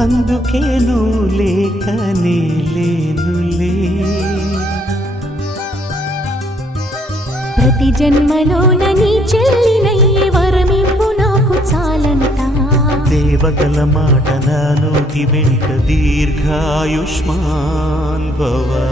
అందుకే నువ్వు లేక లేనులే ప్రతి జన్మలో నని చెల్లినయ్యే వరమివ్వు నాకు చాలంట దేవతల మాట నాలోకి వెంట దీర్ఘాయుష్మాన్ భవా